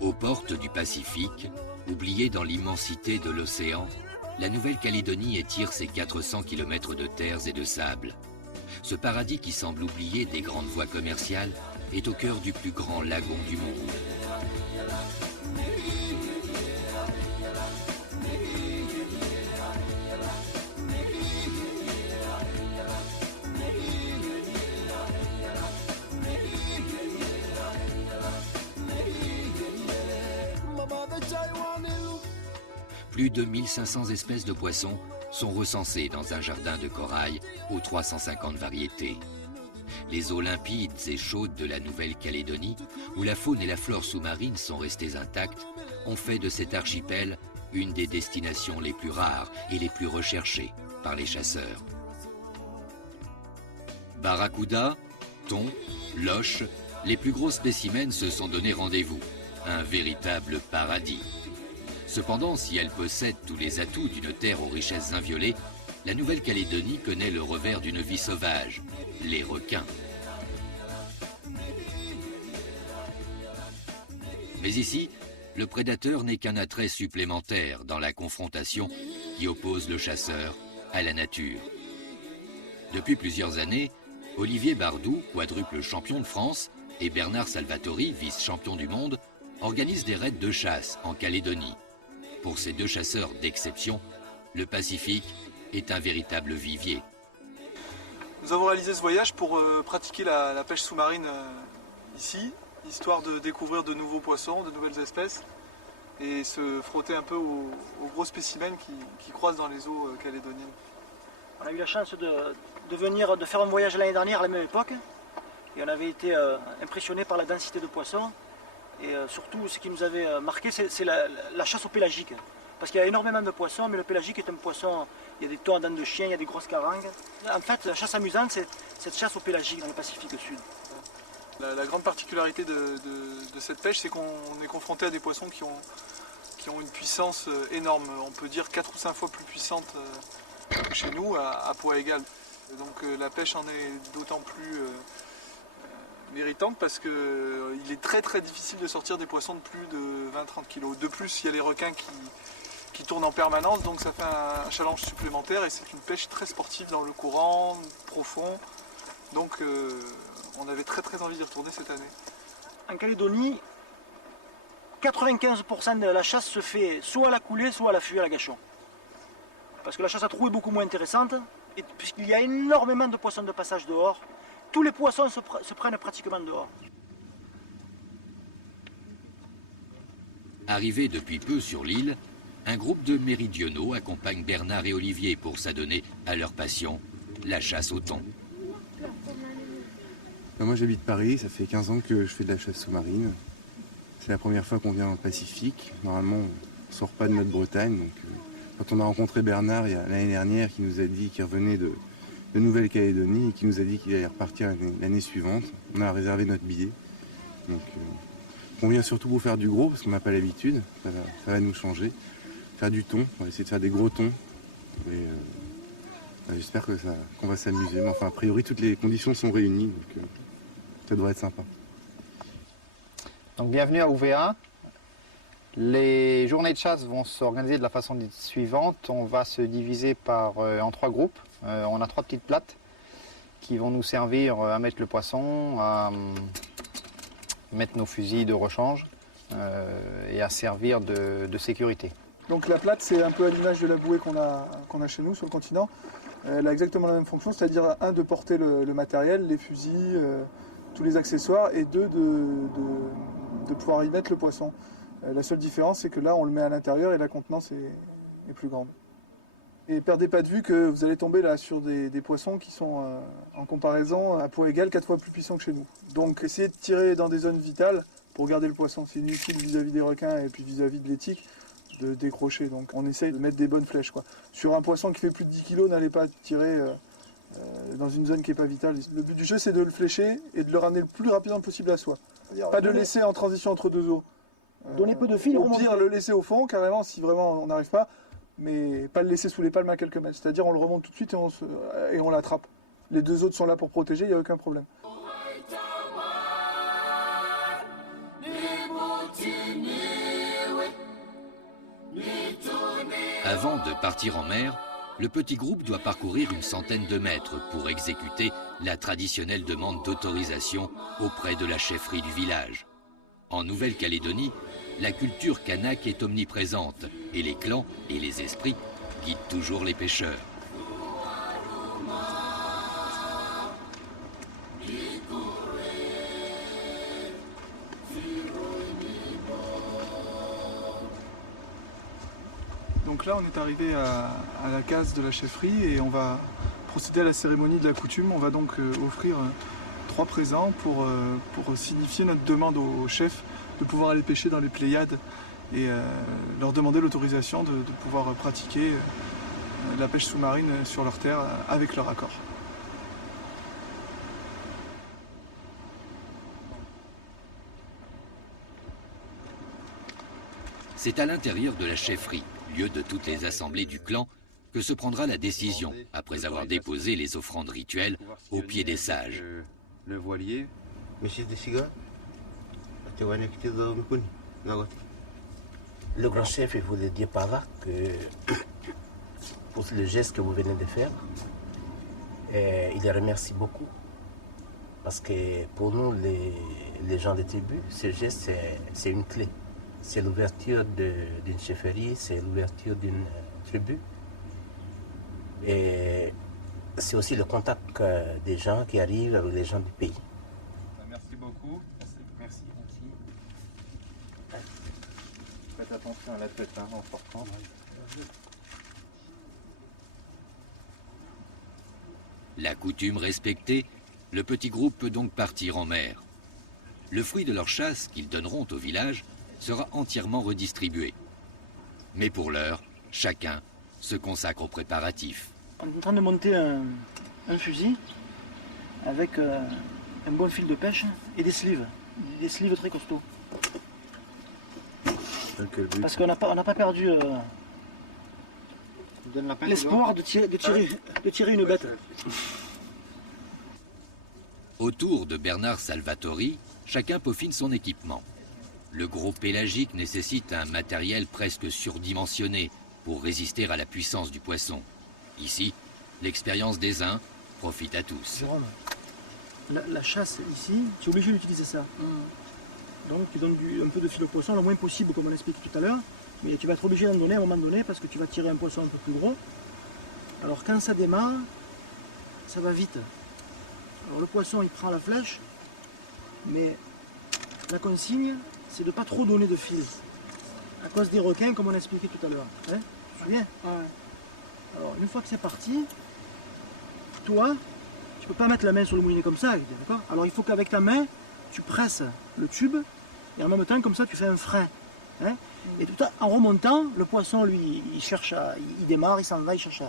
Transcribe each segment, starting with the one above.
Aux portes du Pacifique, oubliée dans l'immensité de l'océan, la Nouvelle-Calédonie étire ses 400 km de terres et de sable. Ce paradis qui semble oublié des grandes voies commerciales est au cœur du plus grand lagon du monde. Plus de 1500 espèces de poissons sont recensées dans un jardin de corail aux 350 variétés. Les eaux limpides et chaudes de la Nouvelle-Calédonie, où la faune et la flore sous-marine sont restées intactes, ont fait de cet archipel une des destinations les plus rares et les plus recherchées par les chasseurs. Barracuda, thon, loches, les plus gros spécimens se sont donné rendez-vous. Un véritable paradis. Cependant, si elle possède tous les atouts d'une terre aux richesses inviolées, la Nouvelle-Calédonie connaît le revers d'une vie sauvage, les requins. Mais ici, le prédateur n'est qu'un attrait supplémentaire dans la confrontation qui oppose le chasseur à la nature. Depuis plusieurs années, Olivier Bardou, quadruple champion de France, et Bernard Salvatori, vice-champion du monde, organisent des raids de chasse en Calédonie. Pour ces deux chasseurs d'exception, le Pacifique est un véritable vivier. Nous avons réalisé ce voyage pour pratiquer la pêche sous-marine ici, histoire de découvrir de nouveaux poissons, de nouvelles espèces, et se frotter un peu aux gros spécimens qui croisent dans les eaux calédoniennes. On a eu la chance de faire un voyage l'année dernière à la même époque, et on avait été impressionnés par la densité de poissons. Et surtout, ce qui nous avait marqué, c'est la chasse au pélagique. Parce qu'il y a énormément de poissons, mais le pélagique est un poisson, il y a des thons à dents de chien, il y a des grosses carangues. En fait, la chasse amusante, c'est cette chasse au pélagique dans le Pacifique Sud. La grande particularité de cette pêche, c'est qu'on est confronté à des poissons qui ont une puissance énorme. On peut dire 4 ou 5 fois plus puissante que chez nous, à poids égal. Donc la pêche en est d'autant plus méritante parce qu'il est très difficile de sortir des poissons de plus de 20-30 kg. De plus, il y a les requins qui tournent en permanence, donc ça fait un challenge supplémentaire et c'est une pêche très sportive dans le courant, profond. Donc on avait très envie d'y retourner cette année. En Calédonie, 95% de la chasse se fait soit à la coulée, soit à l'affût, à la gâchon. Parce que la chasse à trous est beaucoup moins intéressante, et puisqu'il y a énormément de poissons de passage dehors, tous les poissons se prennent pratiquement dehors. Arrivé depuis peu sur l'île, un groupe de méridionaux accompagne Bernard et Olivier pour s'adonner à leur passion, la chasse au thon. Moi j'habite Paris, ça fait 15 ans que je fais de la chasse sous-marine. C'est la première fois qu'on vient en Pacifique. Normalement on ne sort pas de notre Bretagne. Donc, quand on a rencontré Bernard l'année dernière qui nous a dit qu'il revenait de Nouvelle-Calédonie et qui nous a dit qu'il allait repartir l'année suivante, on a réservé notre billet. Donc, on vient surtout pour faire du gros parce qu'on n'a pas l'habitude, ça va nous changer. Faire du thon, on va essayer de faire des gros thons. J'espère qu'on va s'amuser. Mais enfin, a priori, toutes les conditions sont réunies, donc ça devrait être sympa. Donc, bienvenue à UVA. Les journées de chasse vont s'organiser de la façon suivante. On va se diviser en 3 groupes. On a 3 petites plates qui vont nous servir à mettre le poisson, à mettre nos fusils de rechange et à servir de sécurité. Donc la plate, c'est un peu à l'image de la bouée qu'on a chez nous sur le continent. Elle a exactement la même fonction, c'est-à-dire de porter le matériel, les fusils, tous les accessoires, et de pouvoir y mettre le poisson. La seule différence, c'est que là, on le met à l'intérieur et la contenance est plus grande. Et perdez pas de vue que vous allez tomber là sur des poissons qui sont en comparaison à poids égal 4 fois plus puissants que chez nous. Donc essayez de tirer dans des zones vitales pour garder le poisson. C'est inutile vis-à-vis des requins et puis vis-à-vis de l'éthique de décrocher. Donc on essaye de mettre des bonnes flèches, quoi. Sur un poisson qui fait plus de 10 kg, n'allez pas tirer dans une zone qui n'est pas vitale. Le but du jeu, c'est de le flécher et de le ramener le plus rapidement possible à soi. Pas de le laisser en transition entre 2 eaux. Donner peu de fil, Au remonter. pire, le laisser au fond, carrément, si vraiment on n'arrive pas, mais pas le laisser sous les palmes à quelques mètres. C'est-à-dire on le remonte tout de suite et on l'attrape. Les deux autres sont là pour protéger, il n'y a aucun problème. Avant de partir en mer, le petit groupe doit parcourir une centaine de mètres pour exécuter la traditionnelle demande d'autorisation auprès de la chefferie du village. En Nouvelle-Calédonie, la culture kanak est omniprésente et les clans et les esprits guident toujours les pêcheurs. Donc là, on est arrivé à la case de la chefferie et on va procéder à la cérémonie de la coutume. On va donc offrir 3 présents pour signifier notre demande au chef de pouvoir aller pêcher dans les Pléiades et leur demander l'autorisation de pouvoir pratiquer la pêche sous-marine sur leur terre avec leur accord. C'est à l'intérieur de la chefferie, lieu de toutes les assemblées du clan, que se prendra la décision, après avoir déposé les offrandes rituelles au pied des sages. Le voilier. Le grand chef, il voulait dire par là que pour le geste que vous venez de faire, il les remercie beaucoup. Parce que pour nous, les gens des tribus, ce geste, c'est une clé. C'est l'ouverture d'une chefferie, c'est l'ouverture d'une tribu. Et c'est aussi le contact des gens qui arrivent avec les gens du pays. Merci beaucoup. Merci. Faites attention à la tête en sortant. La coutume respectée, le petit groupe peut donc partir en mer. Le fruit de leur chasse qu'ils donneront au village sera entièrement redistribué. Mais pour l'heure, chacun se consacre aux préparatifs. On est en train de monter un fusil avec un bon fil de pêche et des sleeves très costauds. Parce qu'on n'a pas perdu l'espoir de tirer une bête. Autour de Bernard Salvatori, chacun peaufine son équipement. Le gros pélagique nécessite un matériel presque surdimensionné pour résister à la puissance du poisson. Ici, l'expérience des uns profite à tous. Jérôme, la chasse ici, tu es obligé d'utiliser ça. Donc tu donnes un peu de fil au poisson, le moins possible comme on l'expliquait tout à l'heure, mais tu vas être obligé d'en donner à un moment donné parce que tu vas tirer un poisson un peu plus gros. Alors quand ça démarre, ça va vite. Alors le poisson il prend la flèche, mais la consigne c'est de ne pas trop donner de fil. À cause des requins comme on a expliqué tout à l'heure. Hein, tu te souviens ? Alors une fois que c'est parti, toi, tu peux pas mettre la main sur le moulinet comme ça, d'accord ? Alors il faut qu'avec ta main, tu presses le tube et en même temps comme ça tu fais un frein. Hein ? Et tout en remontant, le poisson lui il démarre, il s'en va, il cherche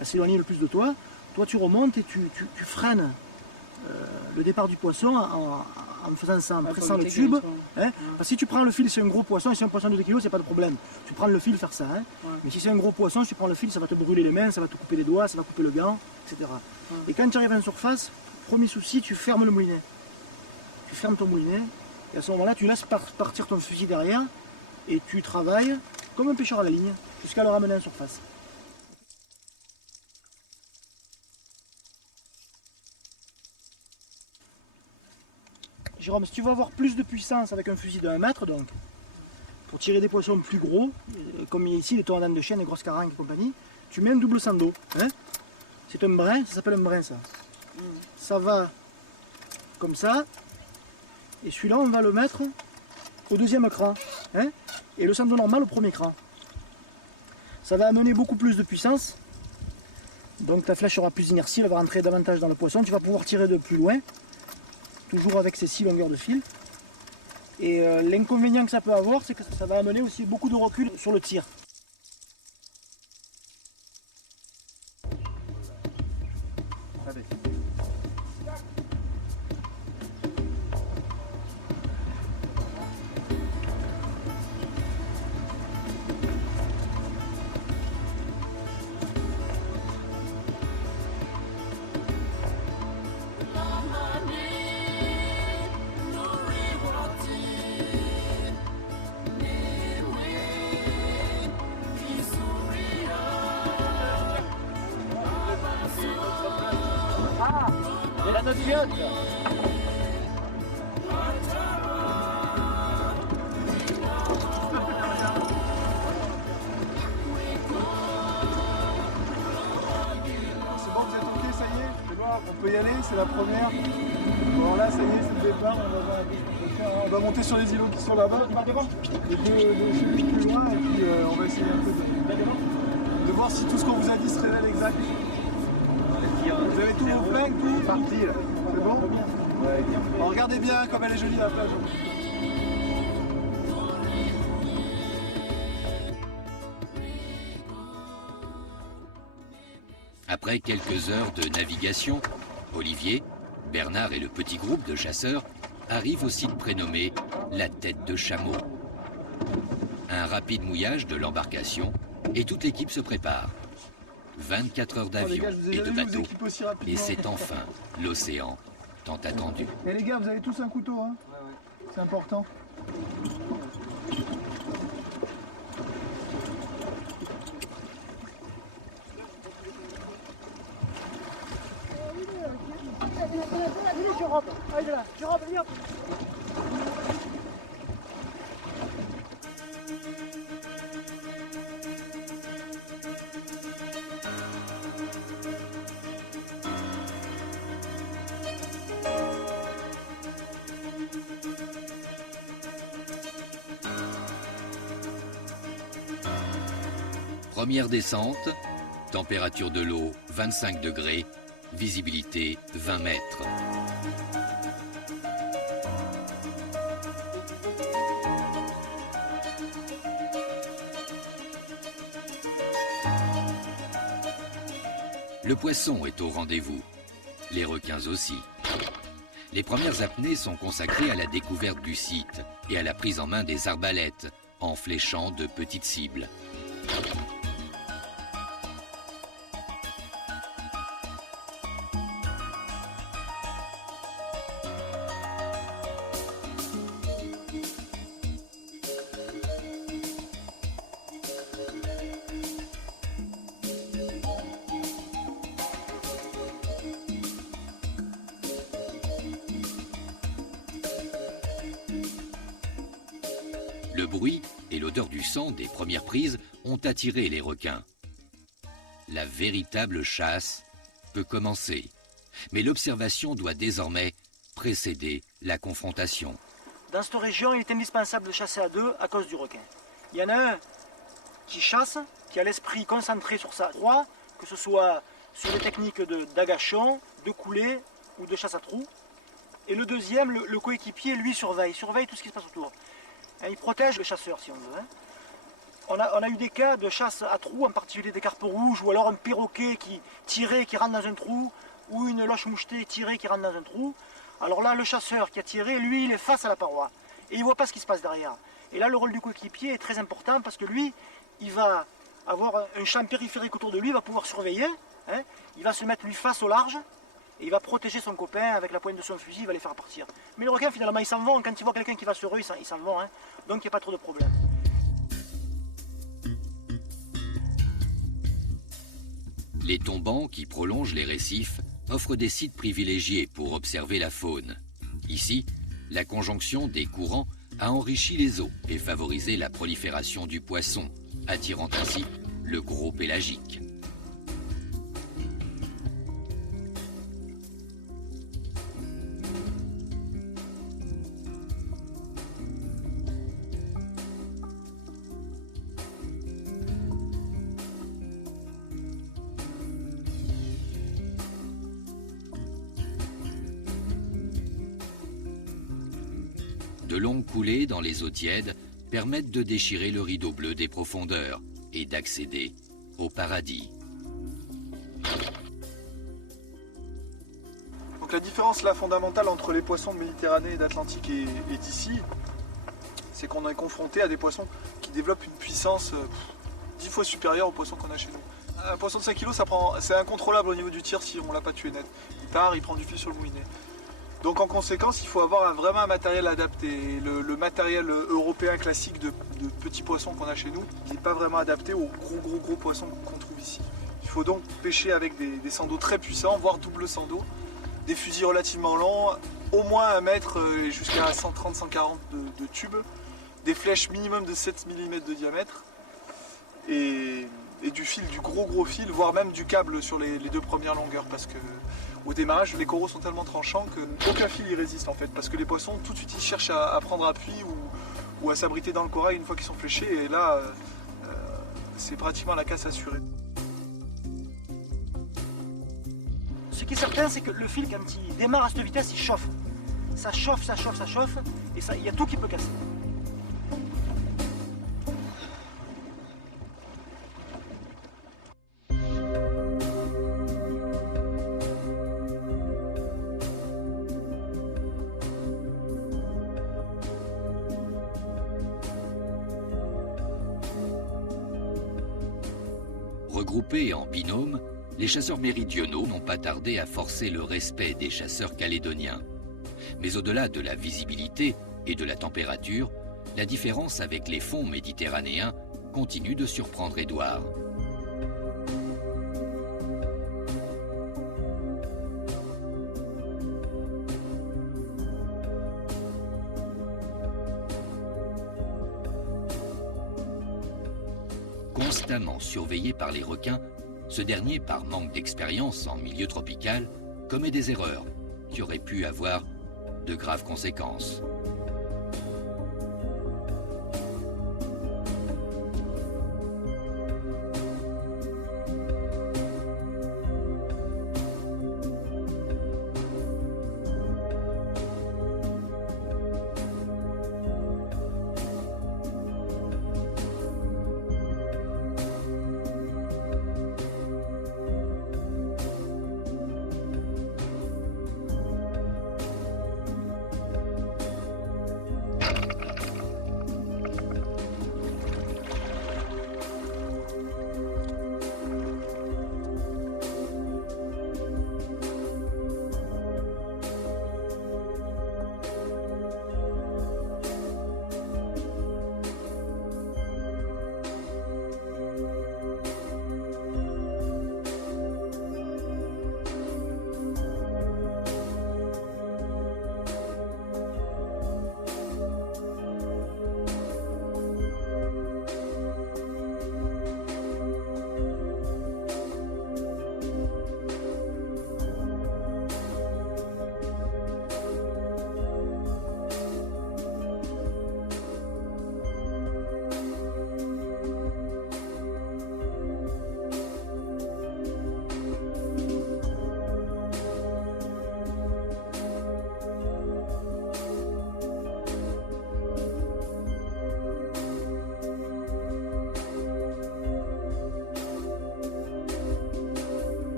à s'éloigner le plus de toi. Toi tu remontes et tu freines le départ du poisson en faisant ça, en pressant le tube. Hein. Parce que si tu prends le fil, c'est un gros poisson, et si c'est un poisson de 2 kg, c'est pas de problème. Tu prends le fil, faire ça. Hein. Mais si c'est un gros poisson, si tu prends le fil, ça va te brûler les mains, ça va te couper les doigts, ça va couper le gant, etc. Et quand tu arrives en surface, premier souci, tu fermes le moulinet. Tu fermes ton moulinet, et à ce moment-là, tu laisses partir ton fusil derrière, et tu travailles comme un pêcheur à la ligne, jusqu'à le ramener en surface. Jérôme, si tu veux avoir plus de puissance avec un fusil de 1 mètre, donc, pour tirer des poissons plus gros, comme il y a ici, les tournants de chêne, les grosses carangues et compagnie, tu mets un double sando. Hein. C'est un brin, ça s'appelle un brin ça. Ça va comme ça, et celui-là on va le mettre au 2e cran, hein, et le sando normal au 1er cran. Ça va amener beaucoup plus de puissance, donc ta flèche aura plus d'inertie, elle va rentrer davantage dans le poisson, tu vas pouvoir tirer de plus loin, toujours avec ces 6 longueurs de fil. Et l'inconvénient que ça peut avoir, c'est que ça va amener aussi beaucoup de recul sur le tir. Et la note pilote. C'est bon, vous êtes ok, ça y est? C'est bon, on peut y aller, c'est la première. Bon là, ça y est, c'est le départ, on va voir un peu ce qu'on peut faire. On va monter sur les îlots qui sont là-bas. Et celui plus loin, et puis on va essayer un peu de voir si tout ce qu'on vous a dit se révèle exact. Vous avez tous vos flingues, tout parti là. C'est bon? Ouais. Bon, regardez bien comme elle est jolie la plage. Après quelques heures de navigation, Olivier, Bernard et le petit groupe de chasseurs arrivent au site prénommé la Tête de Chameau. Un rapide mouillage de l'embarcation et toute l'équipe se prépare. 24 heures d'avion et de bateau, et c'est enfin l'océan tant attendu. Et les gars, vous avez tous un couteau, hein? Ouais. C'est important. Première descente, température de l'eau 25 degrés, visibilité 20 mètres. Le poisson est au rendez-vous, les requins aussi. Les premières apnées sont consacrées à la découverte du site et à la prise en main des arbalètes en fléchant de petites cibles. Le bruit et l'odeur du sang des premières prises ont attiré les requins. La véritable chasse peut commencer, mais l'observation doit désormais précéder la confrontation. Dans cette région, il est indispensable de chasser à deux à cause du requin. Il y en a un qui chasse, qui a l'esprit concentré sur sa proie, que ce soit sur les techniques d'agachon, de coulée ou de chasse à trous. Et le deuxième, le coéquipier, lui surveille tout ce qui se passe autour. Il protège le chasseur, si on veut. On a eu des cas de chasse à trous, en particulier des carpes rouges, ou alors un perroquet qui tirait, qui rentre dans un trou, ou une loche mouchetée tirée qui rentre dans un trou. Alors là, le chasseur qui a tiré, lui, il est face à la paroi. Et il ne voit pas ce qui se passe derrière. Et là, le rôle du coéquipier est très important parce que lui, il va avoir un champ périphérique autour de lui, il va pouvoir surveiller. Il va se mettre lui face au large. Et il va protéger son copain avec la pointe de son fusil, il va les faire partir. Mais les requins, finalement, ils s'en vont. Quand ils voient quelqu'un qui va sur eux, ils s'en vont. Donc, il n'y a pas trop de problème. Les tombants qui prolongent les récifs offrent des sites privilégiés pour observer la faune. Ici, la conjonction des courants a enrichi les eaux et favorisé la prolifération du poisson, attirant ainsi le gros pélagique. De longues coulées dans les eaux tièdes permettent de déchirer le rideau bleu des profondeurs et d'accéder au paradis. Donc la différence là fondamentale entre les poissons de Méditerranée et d'Atlantique et d'ici, c'est qu'on est confronté à des poissons qui développent une puissance 10 fois supérieure aux poissons qu'on a chez nous. Un poisson de 5 kg, c'est incontrôlable au niveau du tir si on ne l'a pas tué net. Il part, il prend du fil sur le moulinet. Donc en conséquence, il faut avoir vraiment un matériel adapté. Le matériel européen classique de petits poissons qu'on a chez nous, il n'est pas vraiment adapté aux gros poissons qu'on trouve ici. Il faut donc pêcher avec des sens d'eau très puissants, voire double sens d'eau, des fusils relativement longs, au moins 1 mètre et jusqu'à 130-140 de tubes, des flèches minimum de 7 mm de diamètre et du fil, du gros fil, voire même du câble sur les 2 premières longueurs, parce que au démarrage les coraux sont tellement tranchants qu'aucun fil y résiste en fait, parce que les poissons tout de suite ils cherchent à prendre appui ou à s'abriter dans le corail une fois qu'ils sont fléchés, et là c'est pratiquement la casse assurée. Ce qui est certain, c'est que le fil, quand il démarre à cette vitesse, il chauffe. Ça chauffe, et il y a tout qui peut casser. Regroupés en binôme, les chasseurs méridionaux n'ont pas tardé à forcer le respect des chasseurs calédoniens. Mais au-delà de la visibilité et de la température, la différence avec les fonds méditerranéens continue de surprendre Édouard. Constamment surveillé par les requins, ce dernier, par manque d'expérience en milieu tropical, commet des erreurs qui auraient pu avoir de graves conséquences.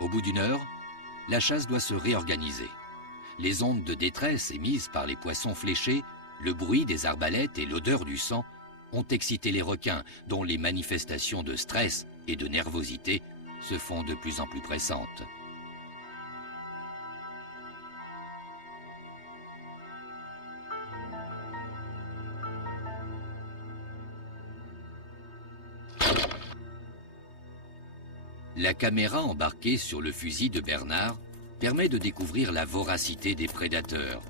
Au bout d'1 heure, la chasse doit se réorganiser. Les ondes de détresse émises par les poissons fléchés, le bruit des arbalètes et l'odeur du sang ont excité les requins, dont les manifestations de stress et de nervosité se font de plus en plus pressantes. La caméra embarquée sur le fusil de Bernard permet de découvrir la voracité des prédateurs.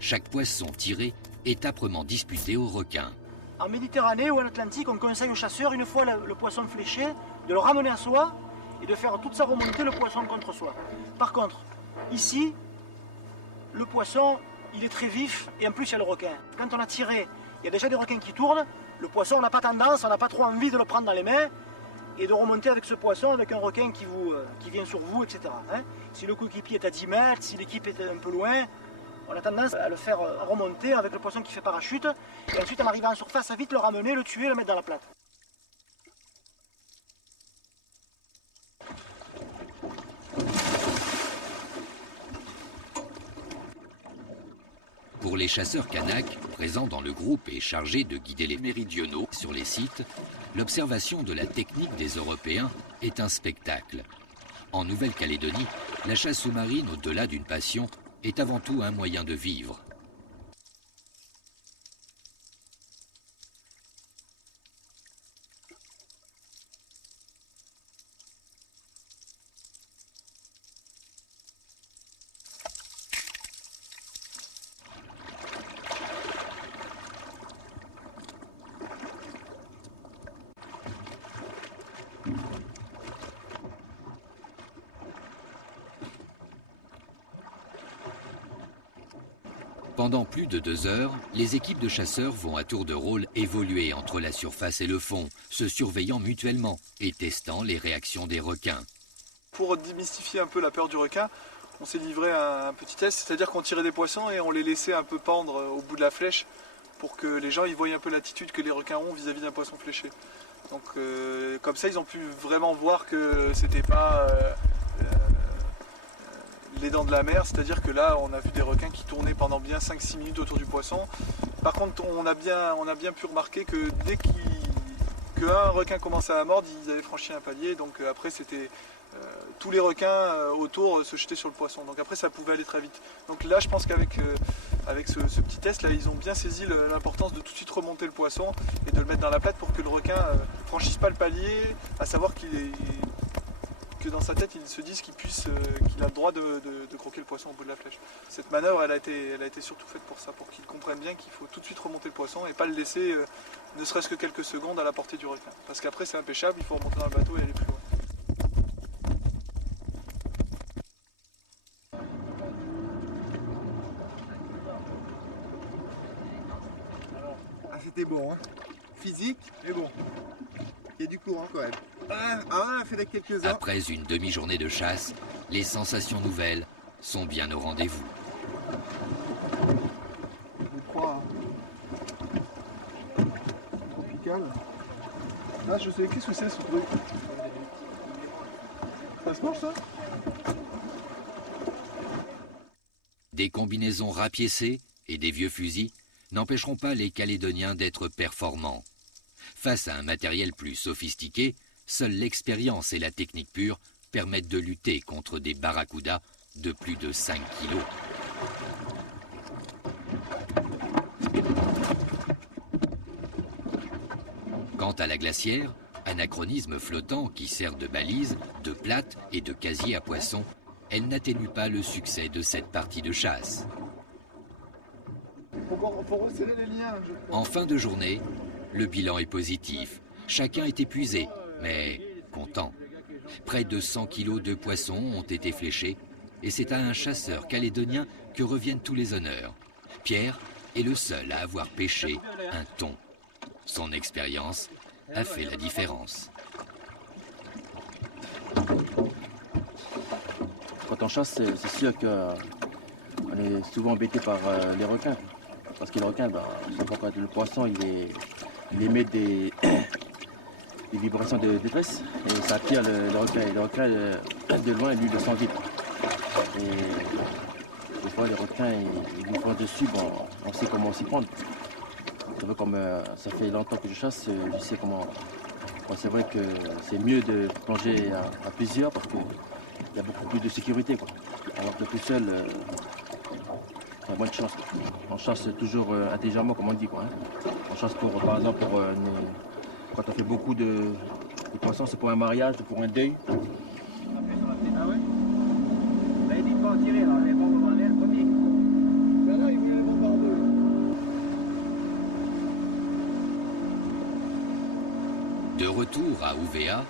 Chaque poisson tiré est âprement disputé aux requins. En Méditerranée ou en Atlantique, on conseille aux chasseurs, une fois le poisson fléché, de le ramener à soi et de faire toute sa remontée le poisson contre soi. Par contre, ici, le poisson, il est très vif et en plus il y a le requin. Quand on a tiré, il y a déjà des requins qui tournent, le poisson, on n'a pas tendance, on n'a pas trop envie de le prendre dans les mains et de remonter avec ce poisson, avec un requin qui vient sur vous, etc. Hein? Si le coéquipier est à 10 mètres, si l'équipe est un peu loin, on a tendance à le faire remonter avec le poisson qui fait parachute, et ensuite en arrivant en surface, à vite le ramener, le tuer, le mettre dans la plate. Pour Pour les chasseurs kanaks présents dans le groupe et chargés de guider les méridionaux sur les sites, l'observation de la technique des Européens est un spectacle. En Nouvelle-Calédonie, la chasse sous-marine, au-delà d'une passion, est avant tout un moyen de vivre. Pendant plus de 2 heures, les équipes de chasseurs vont à tour de rôle évoluer entre la surface et le fond, se surveillant mutuellement et testant les réactions des requins. Pour démystifier un peu la peur du requin, on s'est livré à un petit test, c'est-à-dire qu'on tirait des poissons et on les laissait un peu pendre au bout de la flèche pour que les gens ils voient un peu l'attitude que les requins ont vis-à-vis d'un poisson fléché. Donc comme ça ils ont pu vraiment voir que c'était pas les dents de la mer, c'est-à-dire que là on a vu des requins qui tournaient pendant bien 5-6 minutes autour du poisson. Par contre on a bien pu remarquer que dès qu'un requin commençait à mordre, ils avaient franchi un palier, donc après c'était tous les requins autour se jetaient sur le poisson, donc après ça pouvait aller très vite. Donc là je pense qu'avec ce petit test là, ils ont bien saisi l'importance de tout de suite remonter le poisson et de le mettre dans la plate pour que le requin franchisse pas le palier, à savoir que dans sa tête il se dise qu'il a le droit de croquer le poisson au bout de la flèche. Cette manœuvre elle a été surtout faite pour ça, pour qu'ils comprennent bien qu'il faut tout de suite remonter le poisson et pas le laisser ne serait-ce que quelques secondes à la portée du requin. Parce qu'après c'est impêchable, il faut remonter dans le bateau et aller plus loin. Ah, c'était bon, hein. Physique, mais bon. Il y a du courant quand même. Ah, fait quelques-uns. Après une demi-journée de chasse, les sensations nouvelles sont bien au rendez-vous. Je crois tropical. Ah, je sais, qu'est-ce que c'est ce truc? Ça se mange ça? Des combinaisons rapiécées et des vieux fusils n'empêcheront pas les Calédoniens d'être performants. Face à un matériel plus sophistiqué, seule l'expérience et la technique pure permettent de lutter contre des barracudas de plus de 5 kilos. Quant à la glacière, anachronisme flottant qui sert de balise, de plate et de casier à poissons, elle n'atténue pas le succès de cette partie de chasse. Faut resserrer les liens, je crois. En fin de journée, le bilan est positif. Chacun est épuisé, mais content. Près de 100 kilos de poissons ont été fléchés et c'est à un chasseur calédonien que reviennent tous les honneurs. Pierre est le seul à avoir pêché un thon. Son expérience a fait la différence. Quand on chasse, c'est sûr qu'on est souvent embêté par les requins. Parce que les requins, quand le poisson il émet des vibrations de détresse et ça attire le requin. Et le requin, de loin, lui, le sent vite. Et des fois, les requins, ils nous font dessus, on sait comment s'y prendre. Comme ça fait longtemps que je chasse, je sais comment. C'est vrai que c'est mieux de plonger à plusieurs parce qu'il y a beaucoup plus de sécurité, quoi. Alors que tout seul, il y a moins de chance. On chasse toujours intelligemment, comme on dit, quoi, hein. On chasse par exemple, quand on fait beaucoup de poissons, c'est pour un mariage, pour un deuil. Ah ouais? Là, il dit pas en tirer, là. Les bombes vont aller le premier. Ben là, il voulait les bombarder. De retour à Ouvéa,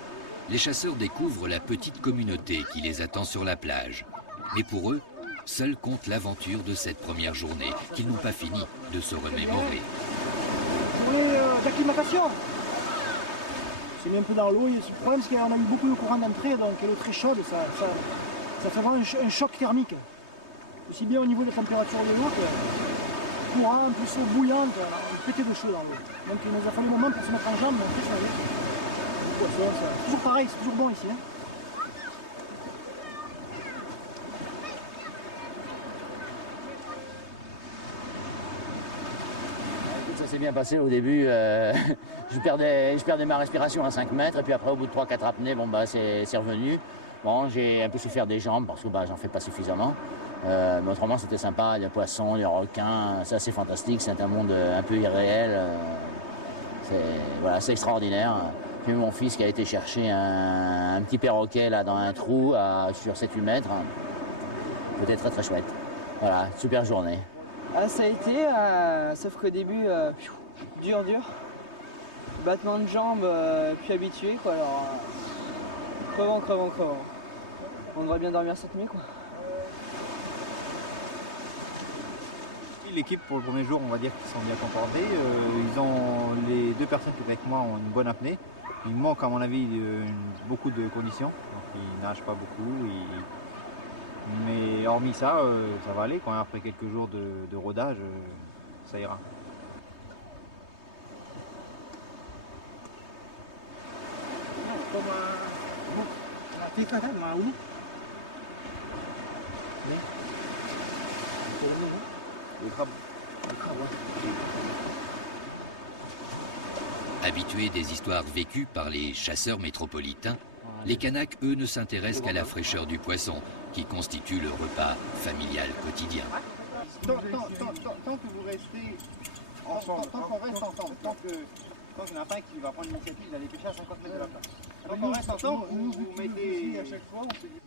les chasseurs découvrent la petite communauté qui les attend sur la plage. Mais pour eux, seul compte l'aventure de cette première journée, qu'ils n'ont pas fini de se remémorer. Journée d'acclimatation. C'est mis un peu dans l'eau. Le problème, c'est qu'on a eu beaucoup de courant d'entrée, donc elle est très chaude. Ça fait vraiment un choc thermique. Aussi bien au niveau de la température de l'eau que courant, un peu eau bouillante. On pétait de chaud dans l'eau. Donc il nous a fallu un moment pour se mettre en jambe, mais après ça allait. C'est toujours pareil, c'est toujours bon ici, hein. bien passé au début. je perdais ma respiration à 5 mètres et puis après au bout de 3-4 apnées, bon, bah, c'est revenu. Bon, j'ai un peu souffert des jambes parce que bah, j'en fais pas suffisamment. Mais autrement c'était sympa, il y a poissons, il y a requins, c'est assez fantastique, c'est un monde un peu irréel. Voilà, c'est extraordinaire. J'ai eu mon fils qui a été chercher un petit perroquet là, dans un trou sur 7-8 mètres. C'était très très chouette. Voilà, super journée. Ah, ça a été, sauf qu'au début, dur. Battement de jambes, puis habitué quoi. Alors, crevant. On devrait bien dormir cette nuit quoi. L'équipe pour le premier jour, on va dire qu'ils sont bien comportés. Les 2 personnes qui étaient avec moi ont une bonne apnée. Il manque à mon avis beaucoup de conditions. Donc ils nagent pas beaucoup. Mais hormis ça, ça va aller. Quand même, après quelques jours de rodage, ça ira. Habitués des histoires vécues par les chasseurs métropolitains, les Kanaks, eux, ne s'intéressent qu'à la fraîcheur du poisson, qui constitue le repas familial quotidien. Tant que vous restez ensemble, tant qu'on reste ensemble, tant qu'il n'y en a pas un qui va prendre l'initiative d'aller pêcher à 50 mètres de la place. Tant qu'on reste ensemble, vous mettez à chaque fois, on se dit...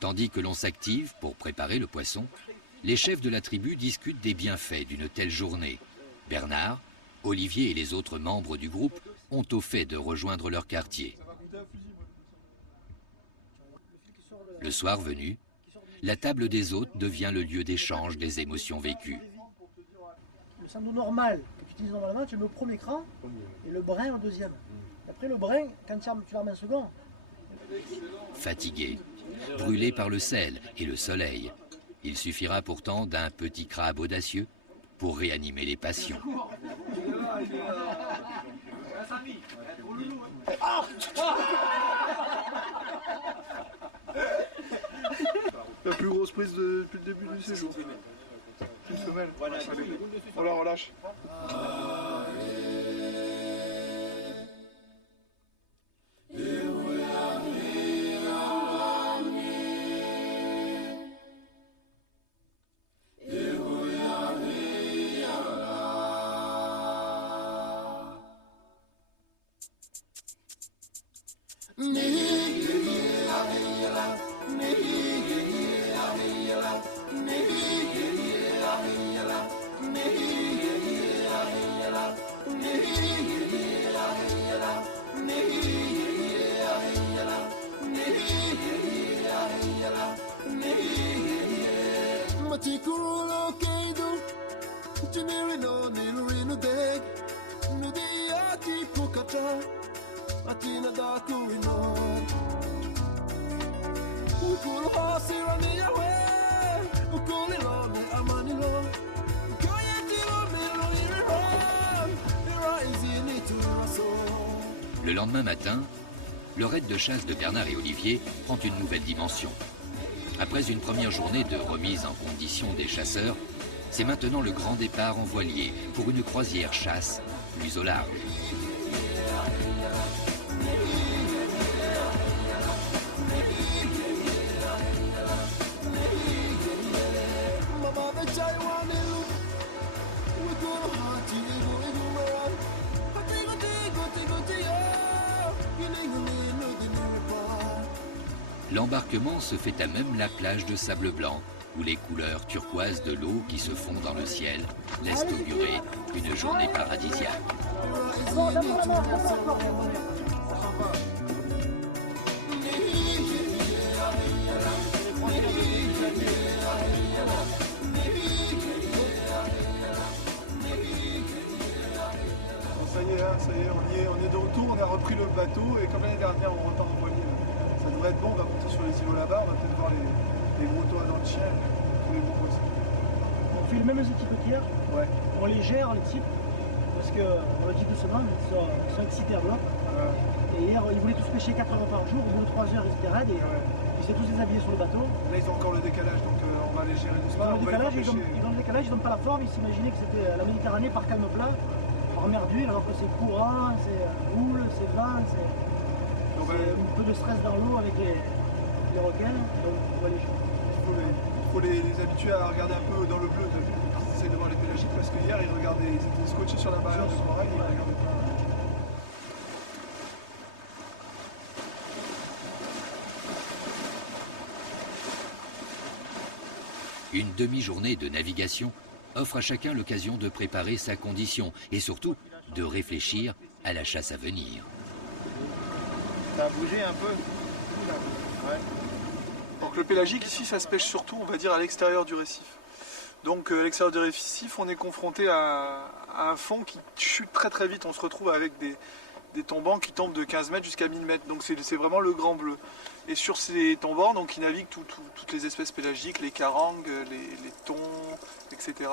Tandis que l'on s'active pour préparer le poisson, les chefs de la tribu discutent des bienfaits d'une telle journée. Bernard, Olivier et les autres membres du groupe ont au fait de rejoindre leur quartier. Le soir venu, la table des hôtes devient le lieu d'échange des émotions vécues. Le sandou normal que tu utilises normalement, tu le mets au premier cran et le brin au deuxième. Et après le brin, quand tu la remets en second. Fatigués, brûlés par le sel et le soleil, il suffira pourtant d'un petit crabe audacieux pour réanimer les passions. La plus grosse prise depuis le début du séjour. Une semaine. On la relâche. Le lendemain matin, le raid de chasse de Bernard et Olivier prend une nouvelle dimension. Après une première journée de remise en condition des chasseurs, c'est maintenant le grand départ en voilier pour une croisière chasse plus au large. L'embarquement se fait à même la plage de sable blanc, où les couleurs turquoises de l'eau qui se fond dans le ciel laissent augurer une journée paradisiaque. Ça y est, on est de retour, on a repris le bateau et comme l'année dernière on repart en voilier. Ça devrait être bon, on va monter sur les îlots là-bas, on va peut-être voir les gros toits dans le chien, tous les gros poissons. On fait les mêmes équipes qu'hier, ouais. On les gère les types, parce qu'on le dit doucement, mais ils sont excités à bloc. Et hier, ils voulaient tous pêcher 4 heures par jour. Au bout de 3 heures, ils étaient raides et ils s'étaient tous déshabillés sur le bateau. Là, ils ont encore le décalage, donc on va les gérer doucement. Dans le décalage, ils donnent pas la forme. Ils s'imaginaient que c'était la Méditerranée par calme plat, par mer d'huile, alors que c'est courant, c'est houle, c'est vent, c'est un peu de stress dans l'eau avec les requins. Donc on va les gérer. Il faut les habituer à regarder un peu dans le bleu, ils essayent de voir les pélagiques, parce que hier, ils étaient scotchés sur la barrière de corail, ils regardaient pas. Une demi-journée de navigation offre à chacun l'occasion de préparer sa condition et surtout de réfléchir à la chasse à venir. Ça a bougé un peu. Ouais. Donc le pélagique ici, ça se pêche surtout, on va dire, à l'extérieur du récif. Donc à l'extérieur du récif, on est confronté à un fond qui chute très très vite. On se retrouve avec des tombants qui tombent de 15 mètres jusqu'à 1000 mètres. Donc c'est vraiment le grand bleu. Et sur ces tombants, donc, ils naviguent toutes les espèces pélagiques, les carangues, les thons, etc.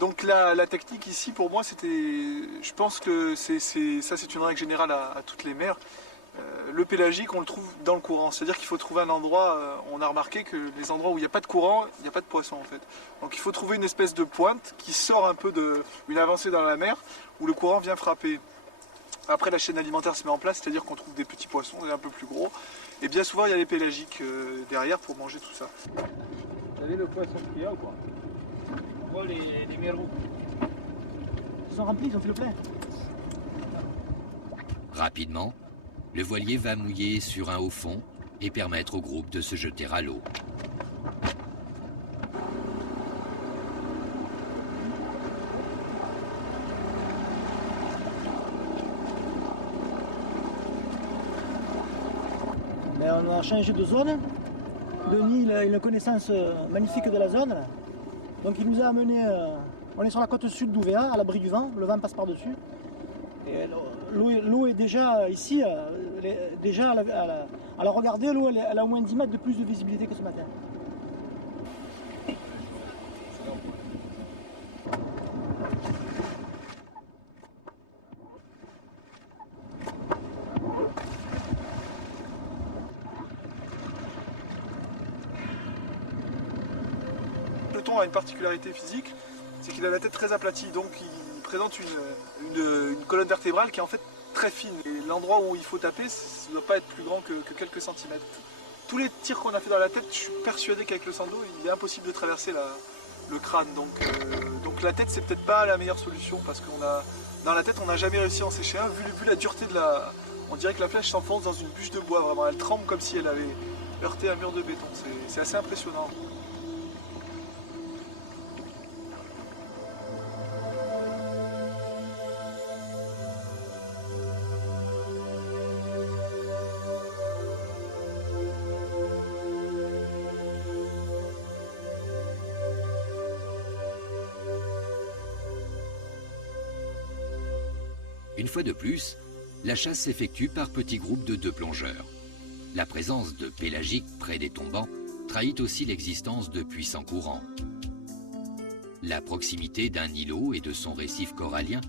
Donc la technique ici, pour moi, je pense que c'est une règle générale à toutes les mers. Le pélagique, on le trouve dans le courant, c'est-à-dire qu'il faut trouver un endroit, on a remarqué que les endroits où il n'y a pas de courant, il n'y a pas de poisson en fait. Donc il faut trouver une espèce de pointe qui sort un peu d'une avancée dans la mer, où le courant vient frapper. Après la chaîne alimentaire se met en place, c'est-à-dire qu'on trouve des petits poissons, un peu plus gros, et bien souvent il y a les pélagiques derrière pour manger tout ça. Vous savez le poisson qu'il y a ou quoi? On voit les mérous. Ils sont remplis, ils ont fait le plein. Rapidement, le voilier va mouiller sur un haut fond et permettre au groupe de se jeter à l'eau. On a changé de zone. Denis, il a une connaissance magnifique de la zone. Donc il nous a amené, on est sur la côte sud d'Ouvéa, à l'abri du vent, le vent passe par-dessus. L'eau est déjà ici, déjà à la regarder, l'eau elle a au moins 10 mètres de plus de visibilité que ce matin. Le thon a une particularité physique, c'est qu'il a la tête très aplatie, donc il présente une colonne vertébrale qui est en fait très fine. Et l'endroit où il faut taper, ça ne doit pas être plus grand que quelques centimètres. Tous les tirs qu'on a fait dans la tête, je suis persuadé qu'avec le sando, il est impossible de traverser le crâne. Donc la tête, c'est peut-être pas la meilleure solution, parce que dans la tête, on n'a jamais réussi à en sécher un. Vu la dureté on dirait que la flèche s'enfonce dans une bûche de bois, vraiment. Elle tremble comme si elle avait heurté un mur de béton. C'est assez impressionnant. Une fois de plus, la chasse s'effectue par petits groupes de 2 plongeurs. La présence de pélagiques près des tombants trahit aussi l'existence de puissants courants. La proximité d'un îlot et de son récif corallien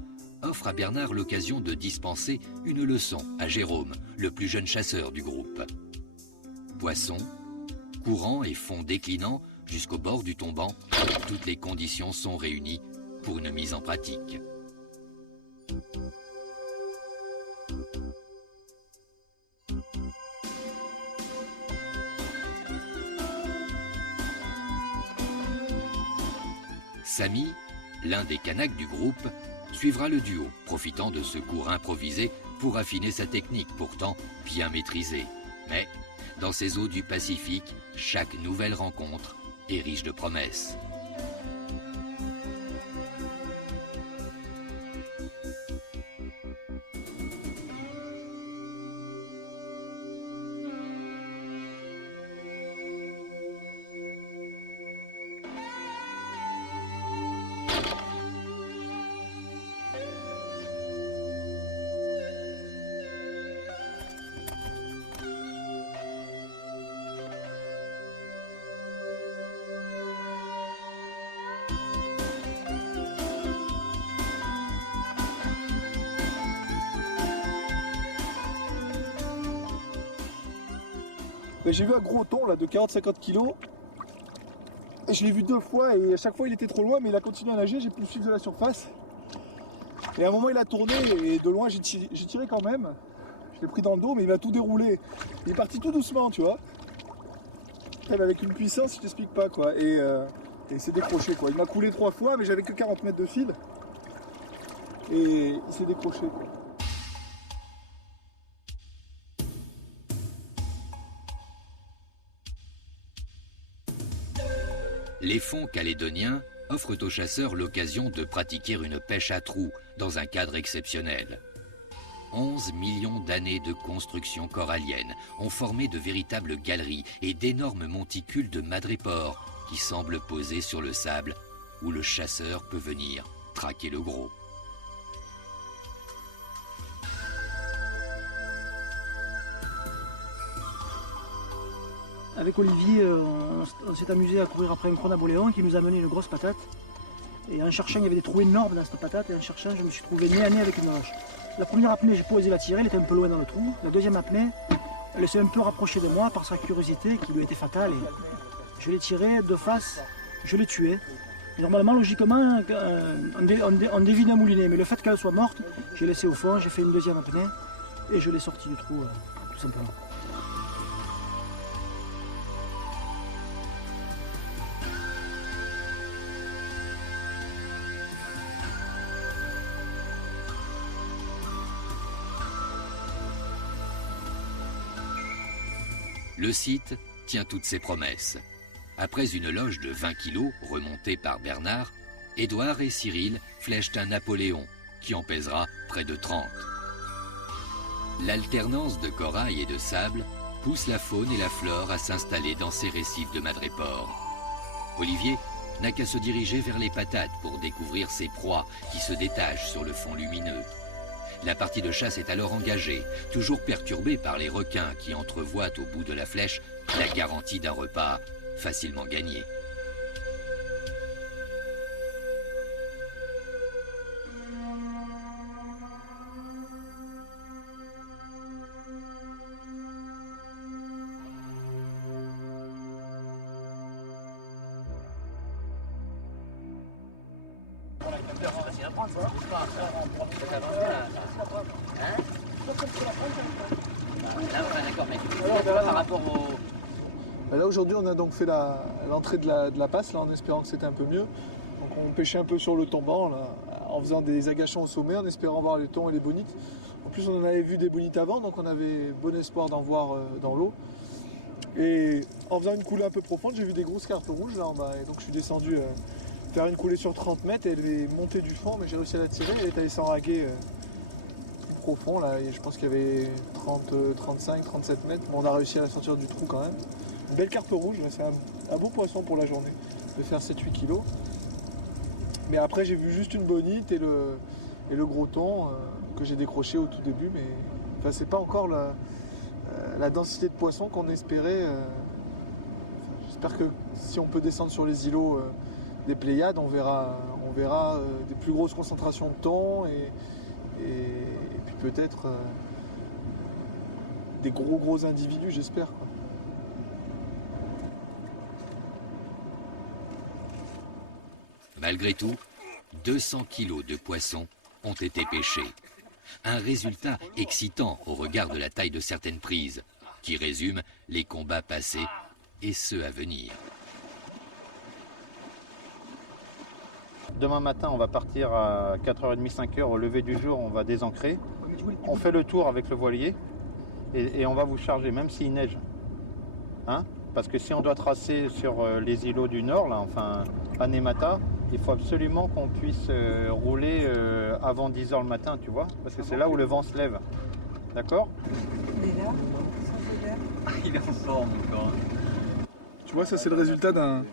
offre à Bernard l'occasion de dispenser une leçon à Jérôme, le plus jeune chasseur du groupe. Poissons, courant et fond déclinant jusqu'au bord du tombant, toutes les conditions sont réunies pour une mise en pratique. Samy, l'un des Kanaks du groupe, suivra le duo, profitant de ce cours improvisé pour affiner sa technique pourtant bien maîtrisée. Mais dans ces eaux du Pacifique, chaque nouvelle rencontre est riche de promesses. J'ai vu un gros thon là, de 40-50 kg. Et je l'ai vu 2 fois et à chaque fois il était trop loin, mais il a continué à nager, j'ai pu le suivre de la surface. Et à un moment il a tourné et de loin j'ai tiré quand même. Je l'ai pris dans le dos, mais il m'a tout déroulé. Il est parti tout doucement, tu vois. Mais avec une puissance, je t'explique pas quoi. Et il s'est décroché quoi. Il m'a coulé 3 fois, mais j'avais que 40 mètres de fil. Et il s'est décroché quoi. Les fonds calédoniens offrent aux chasseurs l'occasion de pratiquer une pêche à trous dans un cadre exceptionnel. 11 millions d'années de construction corallienne ont formé de véritables galeries et d'énormes monticules de madrépores qui semblent poser sur le sable où le chasseur peut venir traquer le gros. Avec Olivier, on s'est amusé à courir après un chronaboléon qui nous a amené une grosse patate. Et en cherchant, il y avait des trous énormes dans cette patate, et en cherchant, je me suis trouvé nez à nez avec une roche. La première apnée, j'ai pas osé la tirer, elle était un peu loin dans le trou. La deuxième apnée, elle s'est un peu rapprochée de moi par sa curiosité qui lui était fatale. Et je l'ai tirée de face, je l'ai tuée. Et normalement, logiquement, on dévie d'un moulinet, mais le fait qu'elle soit morte, j'ai laissé au fond, j'ai fait une deuxième apnée, et je l'ai sortie du trou, tout simplement. Le site tient toutes ses promesses. Après une loge de 20 kilos remontée par Bernard, Édouard et Cyril flèchent un Napoléon qui en pèsera près de 30. L'alternance de corail et de sable pousse la faune et la flore à s'installer dans ces récifs de madrépores. Olivier n'a qu'à se diriger vers les patates pour découvrir ses proies qui se détachent sur le fond lumineux. La partie de chasse est alors engagée, toujours perturbée par les requins qui entrevoient au bout de la flèche la garantie d'un repas facilement gagné. Là aujourd'hui on a donc fait l'entrée de la passe là, en espérant que c'était un peu mieux. Donc on pêchait un peu sur le tombant là, en faisant des agachants au sommet en espérant voir les thons et les bonites. En plus on en avait vu des bonites avant donc on avait bon espoir d'en voir dans l'eau. Et en faisant une coulée un peu profonde j'ai vu des grosses carpes rouges là en bas et donc je suis descendu faire une coulée sur 30 mètres et elle est montée du fond mais j'ai réussi à la tirer, elle est allée s'enraguer plus profond là et je pense qu'il y avait 30, 35, 37 mètres mais on a réussi à la sortir du trou quand même. Une belle carpe rouge, c'est un beau poisson pour la journée, de faire 7-8 kilos. Mais après j'ai vu juste une bonite et le gros thon que j'ai décroché au tout début, mais enfin, c'est pas encore la densité de poissons qu'on espérait. J'espère que si on peut descendre sur les îlots des Pléiades, on verra des plus grosses concentrations de thon et puis peut-être des gros individus, j'espère. Malgré tout, 200 kilos de poissons ont été pêchés. Un résultat excitant au regard de la taille de certaines prises, qui résume les combats passés et ceux à venir. Demain matin, on va partir à 4h30, 5h au lever du jour, on va désancrer. On fait le tour avec le voilier et on va vous charger, même s'il neige. Hein? Parce que si on doit tracer sur les îlots du Nord, là, enfin à Némata, il faut absolument qu'on puisse rouler avant 10h le matin, tu vois, parce que c'est là où le vent se lève. D'accord? Il est là, sans odeur. Il est en forme encore. Tu vois, ça c'est le résultat d'un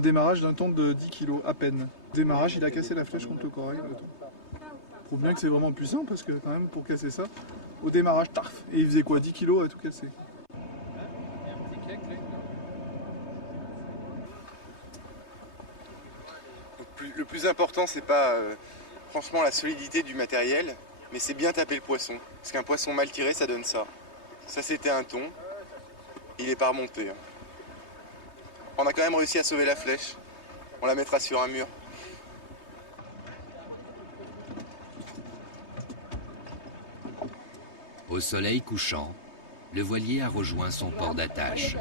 démarrage d'un thon de 10 kg à peine. Démarrage, il a cassé la flèche contre le corail, le thon. Prouve bien que c'est vraiment puissant parce que quand même pour casser ça, au démarrage, taf, et il faisait quoi, 10 kg à tout casser. Le plus important, c'est pas franchement la solidité du matériel, mais c'est bien taper le poisson. Parce qu'un poisson mal tiré, ça donne ça. Ça, c'était un thon. Il est pas remonté. Hein. On a quand même réussi à sauver la flèche. On la mettra sur un mur. Au soleil couchant, le voilier a rejoint son port d'attache.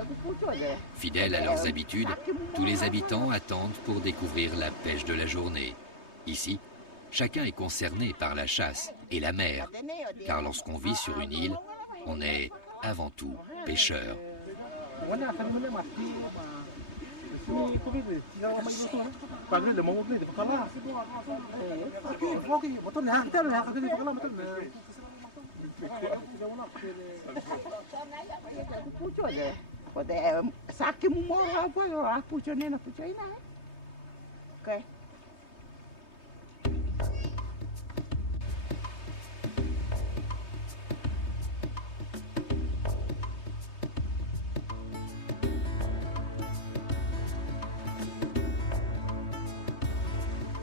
Fidèles à leurs habitudes, tous les habitants attendent pour découvrir la pêche de la journée. Ici, chacun est concerné par la chasse et la mer, car lorsqu'on vit sur une île, on est avant tout pêcheur.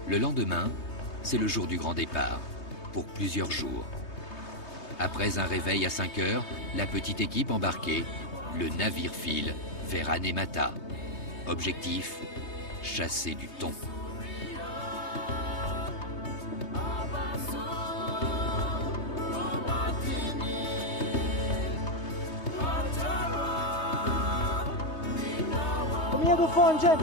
Le lendemain, c'est le jour du grand départ, pour plusieurs jours. Après un réveil à 5 heures, la petite équipe embarquée, le navire file vers Anemata. Objectif, chasser du thon. Combien de fois, Angel?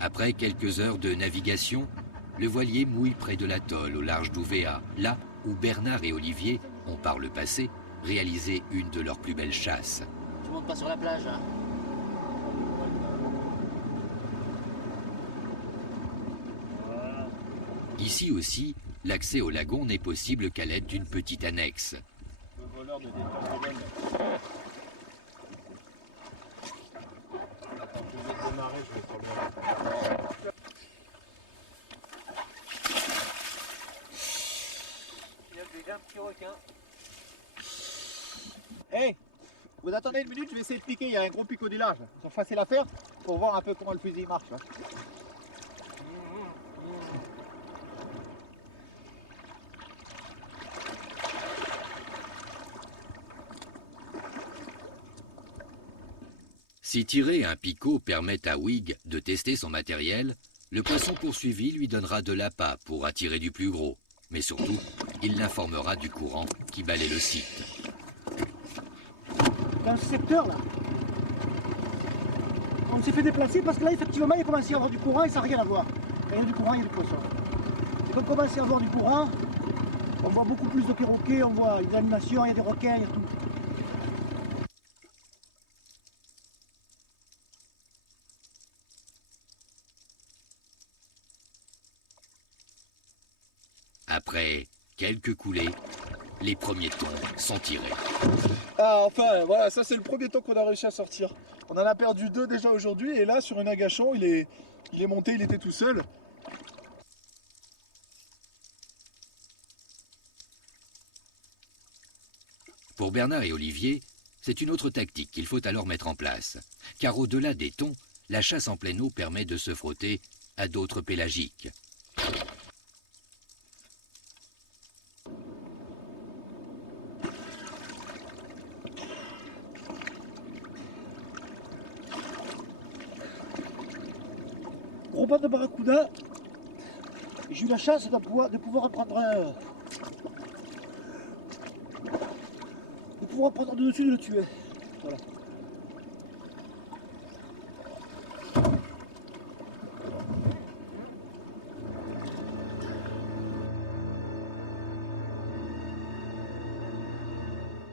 Après quelques heures de navigation, le voilier mouille près de l'atoll au large d'Ouvéa, là où Bernard et Olivier ont par le passé réalisé une de leurs plus belles chasses. Tu montes pas sur la plage, hein? Ici aussi, l'accès au lagon n'est possible qu'à l'aide d'une petite annexe. Hey, vous attendez une minute, je vais essayer de piquer, il y a un gros picot du large. C'est facile à faire pour voir un peu comment le fusil marche. Là. Si tirer un picot permet à Huyghe de tester son matériel, le poisson poursuivi lui donnera de l'appât pour attirer du plus gros. Mais surtout, il l'informera du courant qui balaie le site. Dans ce secteur là, on s'est fait déplacer parce que là effectivement il commence à y avoir du courant et ça n'a rien à voir. Quand il y a du courant, il y a du poisson. Et quand on commence à avoir du courant, on voit beaucoup plus de perroquets, on voit des animations, il y a des requins, il y a tout. Après quelques coulées, les premiers thons sont tirés. Ah enfin, voilà, ça c'est le premier thon qu'on a réussi à sortir. On en a perdu 2 déjà aujourd'hui et là sur un agachon, il est monté, il était tout seul. Pour Bernard et Olivier, c'est une autre tactique qu'il faut alors mettre en place. Car au-delà des thons, la chasse en pleine eau permet de se frotter à d'autres pélagiques. Gros banc de barracuda, j'ai eu la chance de pouvoir prendre dessus et de le tuer. Voilà.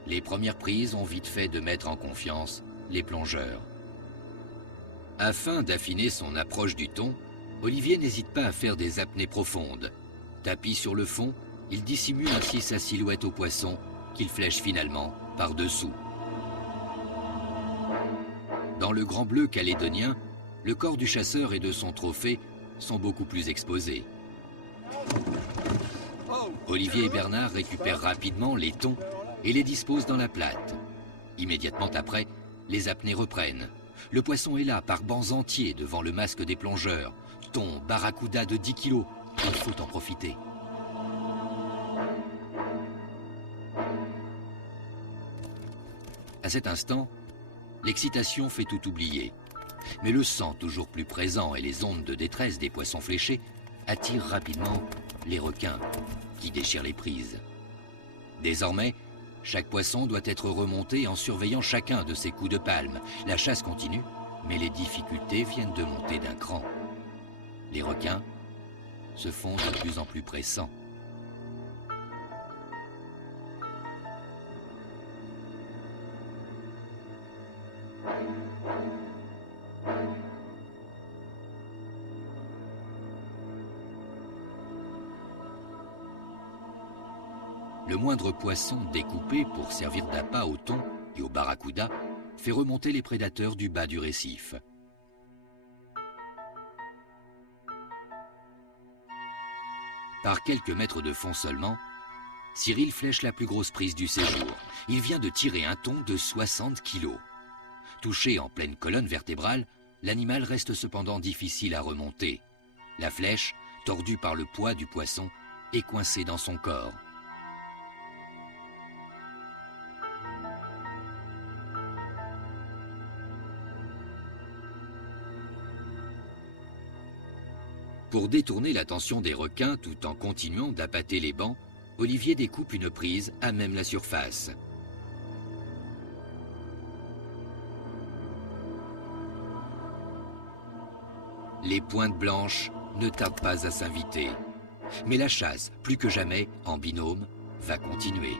Les premières prises ont vite fait de mettre en confiance les plongeurs. Afin d'affiner son approche du thon, Olivier n'hésite pas à faire des apnées profondes. Tapis sur le fond, il dissimule ainsi sa silhouette au poisson qu'il flèche finalement par-dessous. Dans le Grand Bleu calédonien, le corps du chasseur et de son trophée sont beaucoup plus exposés. Olivier et Bernard récupèrent rapidement les thons et les disposent dans la plate. Immédiatement après, les apnées reprennent. Le poisson est là par bancs entiers devant le masque des plongeurs. Thon, barracuda de 10 kilos, il faut en profiter. À cet instant, l'excitation fait tout oublier. Mais le sang toujours plus présent et les ondes de détresse des poissons fléchés attirent rapidement les requins qui déchirent les prises. Désormais, chaque poisson doit être remonté en surveillant chacun de ses coups de palme. La chasse continue, mais les difficultés viennent de monter d'un cran. Les requins se font de plus en plus pressants. Le moindre poisson découpé pour servir d'appât au thon et au barracuda fait remonter les prédateurs du bas du récif. Par quelques mètres de fond seulement, Cyril flèche la plus grosse prise du séjour. Il vient de tirer un thon de 60 kilos. Touché en pleine colonne vertébrale, l'animal reste cependant difficile à remonter. La flèche, tordue par le poids du poisson, est coincée dans son corps. Pour détourner l'attention des requins tout en continuant d'appâter les bancs, Olivier découpe une prise à même la surface. Les pointes blanches ne tardent pas à s'inviter. Mais la chasse, plus que jamais, en binôme, va continuer.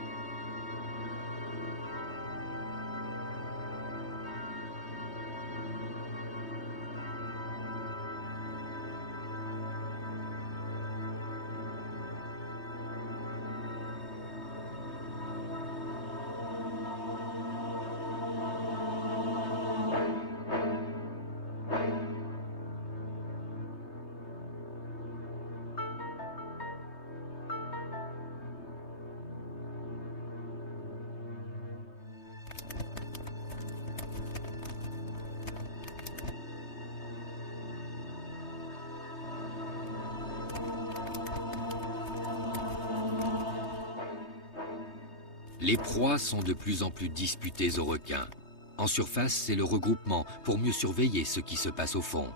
Les proies sont de plus en plus disputées aux requins. En surface, c'est le regroupement pour mieux surveiller ce qui se passe au fond.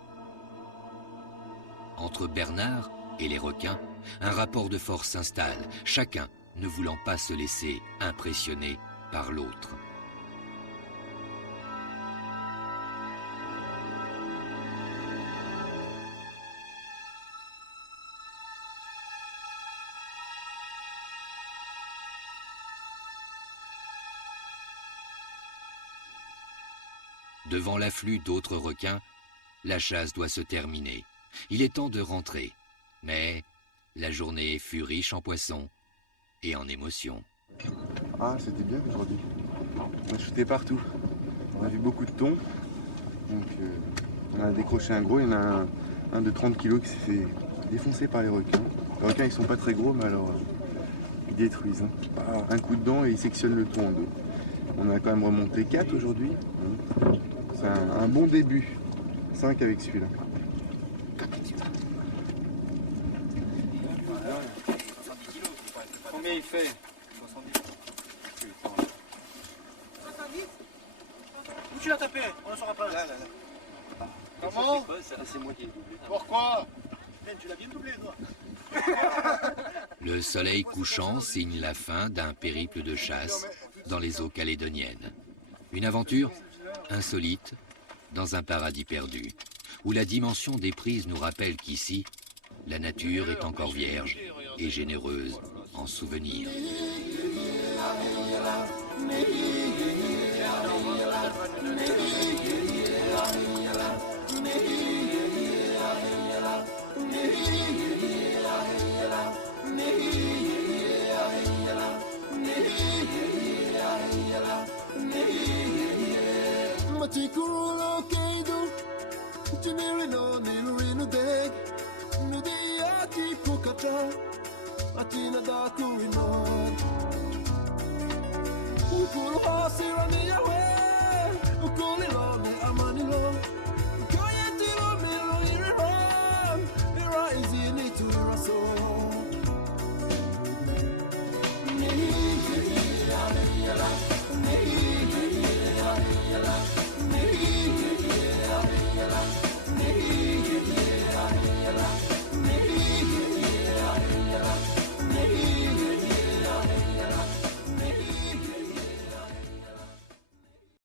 Entre Bernard et les requins, un rapport de force s'installe, chacun ne voulant pas se laisser impressionner par l'autre. Devant l'afflux d'autres requins, la chasse doit se terminer. Il est temps de rentrer. Mais la journée fut riche en poissons et en émotions. Ah, c'était bien aujourd'hui. On a shooté partout. On a vu beaucoup de thons. Donc, on a décroché un gros. Il y en a un de 30 kilos qui s'est fait défoncer par les requins. Les requins, ils sont pas très gros, mais alors, ils détruisent. Un coup de dent et ils sectionnent le thon en deux. On a quand même remonté 4 aujourd'hui. C'est un bon début. 5 avec celui-là. Combien il fait? 70. Où tu l'as tapé? On ne saura pas. Là. Comment? C'est moi qui ai doublé. Pourquoi? Tu l'as bien doublé, toi. Le soleil couchant signe la fin d'un périple de chasse dans les eaux calédoniennes. Une aventure insolite dans un paradis perdu, où la dimension des prises nous rappelle qu'ici, la nature est encore vierge et généreuse en souvenirs. Matikulo ino niluri nudeg Nudiati kukata Atina da kuinon Ukuru